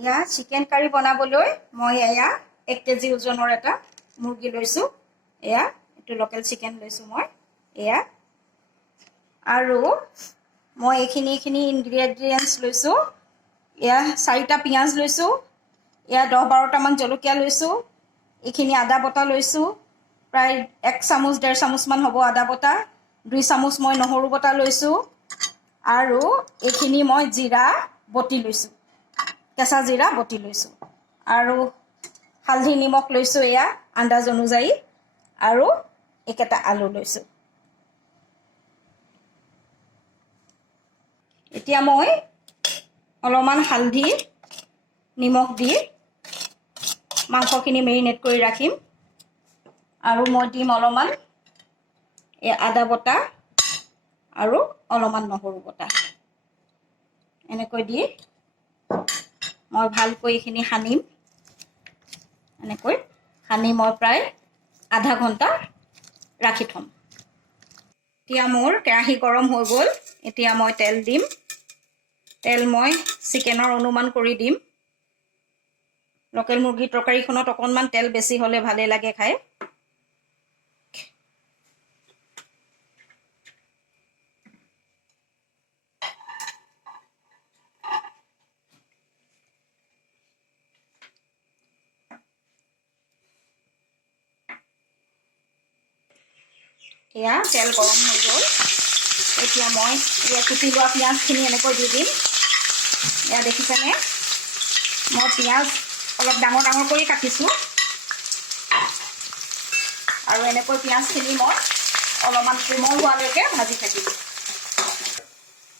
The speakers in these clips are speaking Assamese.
ইয়া চিকেন কাৰী বনাবলৈ মই এয়া 1 কেজি ওজনৰ এটা মুৰ্গী লৈছো এয়া এটো লোকেল চিকেন লৈছো মই এয়া আৰু মই এইখিনি ইনগ্ৰেডিয়েন্টস লৈছো এয়া 4টা পিয়াজ লৈছো এয়া 10-12টা মান জলকীয়া লৈছো এইখিনি আদা বটা লৈছো প্ৰায় 1 চামুচ 1.5 চামুচ মান হ'ব আদা বটা 2 চামুচ মই নহৰু বটা লৈছো আৰু এইখিনি মই জিৰা বটি লৈছো কেঁচা জিৰা বটি লৈছো আৰু হালধি নিমখ লৈছো এয়া আন্দাজ অনুযায়ী আৰু একেটা আলু লৈছো এতিয়া মই অলপমান হালধি নিমখ দি মাংসখিনি মেৰিনেট কৰি ৰাখিম আৰু মই দিম অলপমান আদা বটা আৰু অলপমান নহৰু বটা এনেকৈ দি মই ভালকৈ এইখিনি হানিম এনেকৈ হানি মই প্ৰায় আধা ঘণ্টা ৰাখি থম এতিয়া মোৰ কেৰাহী গৰম হৈ গ'ল এতিয়া মই তেল দিম তেল মই চিকেনৰ অনুমান কৰি দিম লোকেল মুৰ্গী তৰকাৰীখনত অকনমান তেল বেছি হলে ভালে লাগে খাই এয়া তেল গৰম হৈ গ'ল এতিয়া মই এয়া কুটি লোৱা পিঁয়াজখিনি এনেকৈ দি দিম এয়া দেখিছেনে মই পিঁয়াজ অলপ ডাঙৰ ডাঙৰ কৰি কাটিছোঁ আৰু এনেকৈ পিঁয়াজখিনি মই অলপমান কোমল হোৱালৈকে ভাজি থাকিম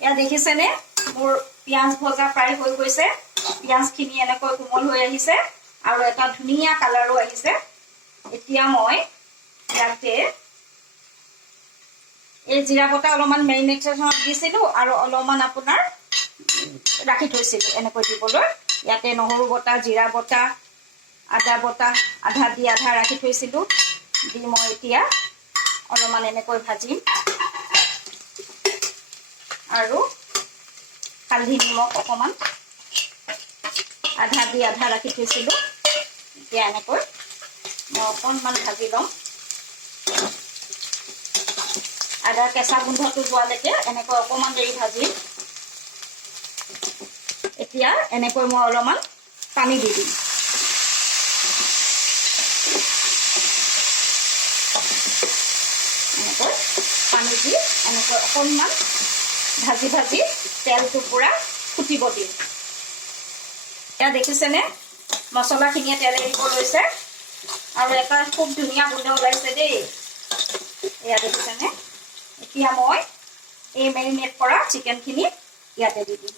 এয়া দেখিছেনে মোৰ পিঁয়াজ ভজা প্ৰায় হৈ গৈছে পিঁয়াজখিনি এনেকৈ কোমল হৈ আহিছে আৰু এটা ধুনীয়া কালাৰো আহিছে এতিয়া মই ইয়াতে এই জিৰা বটা অলপমান মেৰিনেশ্যনত দিছিলোঁ আৰু অলপমান আপোনাৰ ৰাখি থৈছিলোঁ এনেকৈ দিবলৈ ইয়াতে নহৰু বটা জিৰা বটা আদা বটা আধা দি আধা ৰাখি থৈছিলোঁ দি মই এতিয়া অলপমান এনেকৈ ভাজিম আৰু হালধি নিমখ অকণমান আধা দি আধা ৰাখি থৈছিলোঁ এতিয়া এনেকৈ মই অকণমান ভাজি ল'ম আদাৰ কেঁচা গোন্ধটো যোৱালৈকে এনেকৈ অকণমান দেৰি ভাজিম এতিয়া এনেকৈ মই অলপমান পানী দি দিম এনেকৈ পানী দি এনেকৈ অকণমান ভাজি ভাজি তেলটো পুৰা ফুটিব দিম এয়া দেখিছেনে মছলাখিনিয়ে তেল এৰিব লৈছে আৰু এটা খুব ধুনীয়া গোন্ধ ওলাইছে দেই এয়া দেখিছেনে এতিয়া মই এই মেৰিনেট কৰা চিকেনখিনি ইয়াতে দি দিম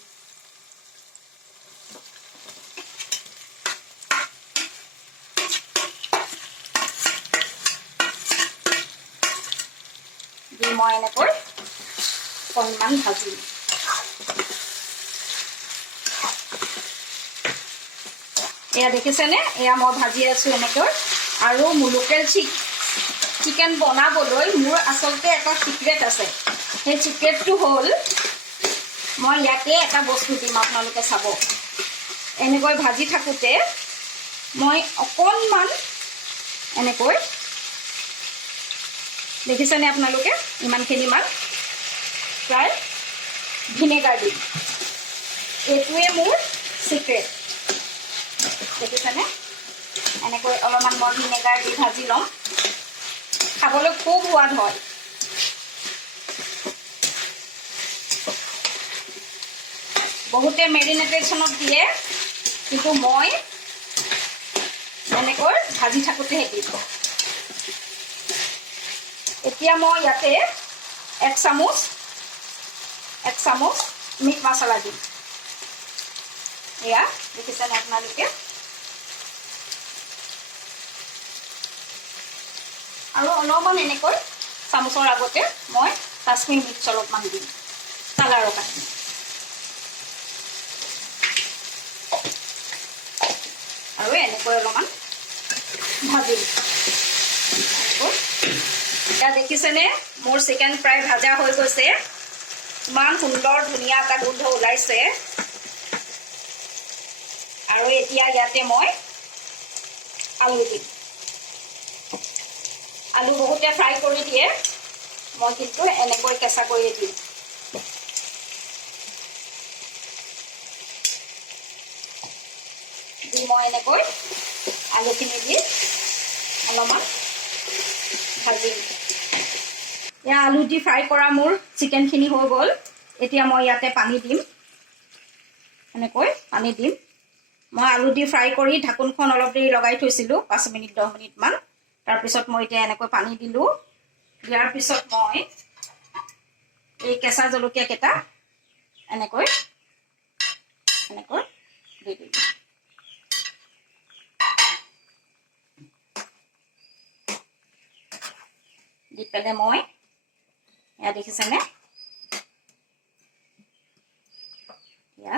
দি মই এনেকৈ অকণমান ভাজিম এয়া দেখিছেনে এয়া মই ভাজি আছো এনেকৈ আৰু লোকেল চিকেন বনাবলৈ মোৰ আচলতে এটা সিক্ৰেট আছে সেই সিক্ৰেটটো হ'ল মই ইয়াতে এটা বস্তু দিম আপোনালোকে চাব এনেকৈ ভাজি থাকোঁতে মই অকণমান এনেকৈ দেখিছেনে আপোনালোকে ইমানখিনিমান প্ৰায় ভিনেগাৰ দিম এইটোৱে মোৰ সিক্ৰেট দেখিছেনে এনেকৈ অলপমান মই ভিনেগাৰ দি ভাজি ল'ম খাবলৈ খুব সোৱাদ হয় বহুতে মেৰিনেটেশ্যনত দিয়ে কিন্তু মই এনেকৈ ভাজি থাকোঁতেহে দিম এতিয়া মই ইয়াতে 1 চামুচ মিট মছলা দিম এয়া দেখিছেনে আপোনালোকে আৰু অলপমান এনেকৈ চামুচৰ আগতে মই কাশ্মীৰ মিৰ্চ অলপমান দিম কালাৰৰ কাৰণে আৰু এনেকৈ অলপমান ভাজিম এতিয়া দেখিছেনে মোৰ চিকেন প্ৰায় ভাজা হৈ গৈছে ইমান সুন্দৰ ধুনীয়া এটা গোন্ধ ওলাইছে এতিয়া ইয়াতে মই আলু দিম আলু বহুতে ফ্ৰাই কৰি দিয়ে মই কিন্তু এনেকৈ কেঁচা কৰি দিম দি মই এনেকৈ আলুখিনি দি অলপমান ভাজিম এয়া আলু দি ফ্ৰাই কৰা মোৰ চিকেনখিনি হৈ গ'ল এতিয়া মই ইয়াতে পানী দিম এনেকৈ পানী দিম মই আলু দি ফ্ৰাই কৰি ঢাকোনখন অলপ দেৰি লগাই থৈছিলোঁ 5 মিনিট 10 মিনিটমান তাৰপিছত মই এতিয়া এনেকৈ পানী দিলোঁ দিয়াৰ পিছত মই এই কেঁচা জলকীয়া কেইটা এনেকৈ দি দিম দি পেলাই মই এয়া দেখিছেনে এয়া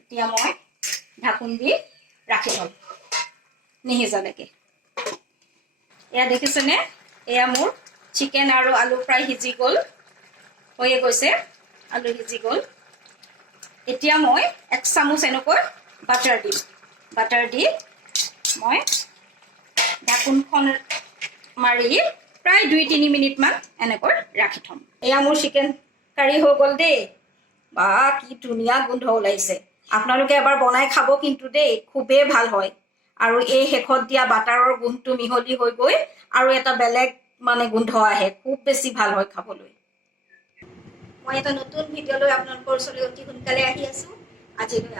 এতিয়া মই ঢাকোন দি ৰাখি থ'ম নিসিজালৈকে এয়া দেখিছেনে এয়া মোৰ চিকেন আৰু আলু ফ্ৰাই সিজি গ'ল হৈয়ে গৈছে আলু সিজি গ'ল এতিয়া মই 1 চামুচ এনেকৈ বাটাৰ দি মই ঢাকোনখন মাৰি প্ৰায় 2-3 মিনিটমান এনেকৈ ৰাখি থ'ম এয়া মোৰ চিকেন কাৰী হৈ গ'ল দেই বা কি ধুনীয়া গোন্ধ ওলাইছে আপোনালোকে এবাৰ বনাই খাব কিন্তু দেই খুবেই ভাল হয় আৰু এই শেষত দিয়া বাটাৰৰ গোন্ধটো মিহলি হৈ গৈ আৰু এটা বেলেগ মানে গোন্ধ আহে খুব বেছি ভাল হয় খাবলৈ মই এটা নতুন ভিডিঅ' লৈ আপোনালোকৰ ওচৰলৈ অতি সোনকালে আহি আছোঁ আজিলৈ